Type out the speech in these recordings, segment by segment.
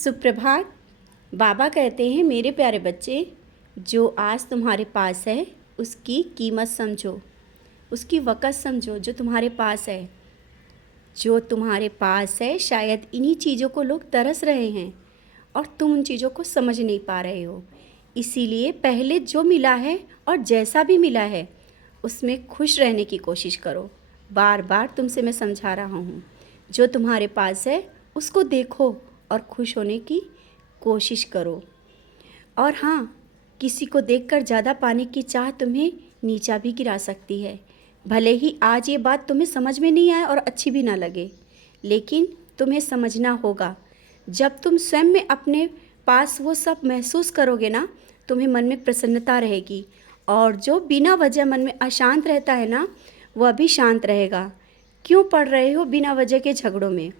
सुप्रभात। बाबा कहते हैं, मेरे प्यारे बच्चे, जो आज तुम्हारे पास है उसकी कीमत समझो, उसकी वक़्त समझो। जो तुम्हारे पास है, जो तुम्हारे पास है, शायद इन्हीं चीज़ों को लोग तरस रहे हैं और तुम उन चीज़ों को समझ नहीं पा रहे हो। इसीलिए पहले जो मिला है और जैसा भी मिला है उसमें खुश रहने की कोशिश करो। बार बार तुमसे मैं समझा रहा हूँ, जो तुम्हारे पास है उसको देखो और खुश होने की कोशिश करो। और हाँ, किसी को देखकर ज़्यादा पाने की चाह तुम्हें नीचा भी गिरा सकती है। भले ही आज ये बात तुम्हें समझ में नहीं आए और अच्छी भी ना लगे, लेकिन तुम्हें समझना होगा। जब तुम स्वयं में अपने पास वो सब महसूस करोगे ना, तुम्हें मन में प्रसन्नता रहेगी और जो बिना वजह मन में अशांत रहता है ना, वह भी शांत रहेगा। क्यों पड़ रहे हो बिना वजह के झगड़ों में,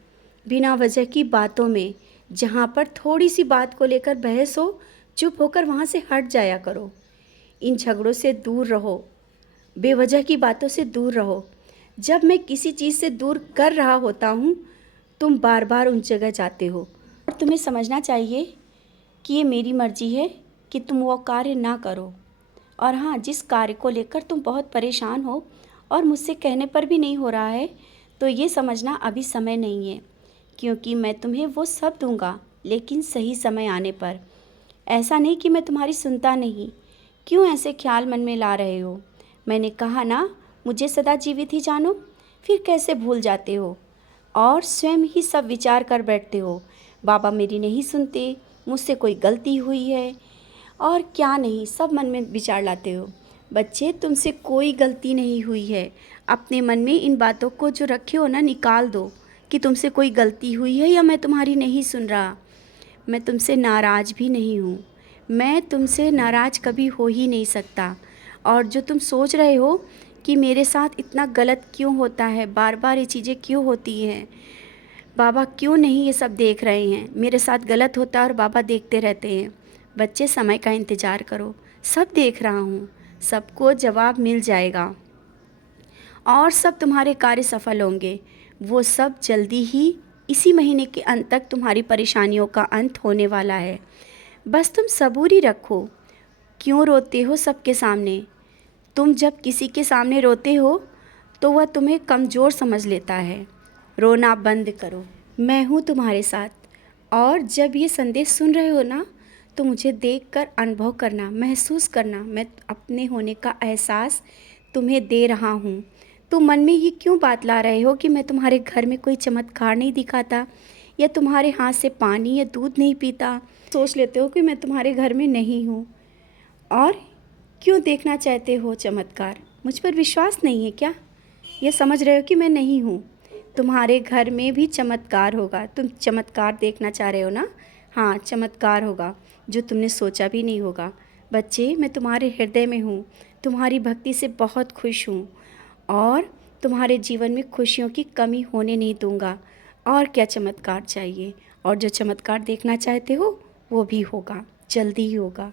बिना वजह की बातों में? जहाँ पर थोड़ी सी बात को लेकर बहस हो, चुप होकर वहाँ से हट जाया करो। इन झगड़ों से दूर रहो, बेवजह की बातों से दूर रहो। जब मैं किसी चीज़ से दूर कर रहा होता हूँ, तुम बार बार उन जगह जाते हो और तुम्हें समझना चाहिए कि ये मेरी मर्ज़ी है कि तुम वो कार्य ना करो। और हाँ, जिस कार्य को लेकर तुम बहुत परेशान हो और मुझसे कहने पर भी नहीं हो रहा है, तो ये समझना अभी समय नहीं है, क्योंकि मैं तुम्हें वो सब दूंगा, लेकिन सही समय आने पर। ऐसा नहीं कि मैं तुम्हारी सुनता नहीं। क्यों ऐसे ख्याल मन में ला रहे हो? मैंने कहा ना, मुझे सदा जीवित ही जानो। फिर कैसे भूल जाते हो और स्वयं ही सब विचार कर बैठते हो, बाबा मेरी नहीं सुनते, मुझसे कोई गलती हुई है और क्या नहीं, सब मन में विचार लाते हो। बच्चे, तुमसे कोई गलती नहीं हुई है। अपने मन में इन बातों को जो रखे हो ना, निकाल दो कि तुमसे कोई गलती हुई है या मैं तुम्हारी नहीं सुन रहा। मैं तुमसे नाराज़ भी नहीं हूँ। मैं तुमसे नाराज़ कभी हो ही नहीं सकता। और जो तुम सोच रहे हो कि मेरे साथ इतना गलत क्यों होता है, बार बार ये चीज़ें क्यों होती हैं, बाबा क्यों नहीं ये सब देख रहे हैं? मेरे साथ गलत होता है और बाबा देखते रहते हैं। बच्चे, समय का इंतज़ार करो, सब देख रहा हूँ, सबको जवाब मिल जाएगा और सब तुम्हारे कार्य सफल होंगे। वो सब जल्दी ही, इसी महीने के अंत तक तुम्हारी परेशानियों का अंत होने वाला है। बस तुम सबूरी रखो। क्यों रोते हो सबके सामने? तुम जब किसी के सामने रोते हो तो वह तुम्हें कमज़ोर समझ लेता है। रोना बंद करो, मैं हूँ तुम्हारे साथ। और जब ये संदेश सुन रहे हो ना, तो मुझे देखकर अनुभव करना, महसूस करना, मैं अपने होने का एहसास तुम्हें दे रहा हूँ। तुम मन में ये क्यों बात ला रहे हो कि मैं तुम्हारे घर में कोई चमत्कार नहीं दिखाता या तुम्हारे हाथ से पानी या दूध नहीं पीता? सोच लेते हो कि मैं तुम्हारे घर में नहीं हूँ और क्यों देखना चाहते हो चमत्कार? मुझ पर विश्वास नहीं है क्या? ये समझ रहे हो कि मैं नहीं हूँ? तुम्हारे घर में भी चमत्कार होगा। तुम चमत्कार देखना चाह रहे हो ना? हाँ, चमत्कार होगा जो तुमने सोचा भी नहीं होगा। बच्चे, मैं तुम्हारे हृदय में हूँ, तुम्हारी भक्ति से बहुत खुश हूँ और तुम्हारे जीवन में खुशियों की कमी होने नहीं दूँगा। और क्या चमत्कार चाहिए? और जो चमत्कार देखना चाहते हो वो भी होगा, जल्दी ही होगा।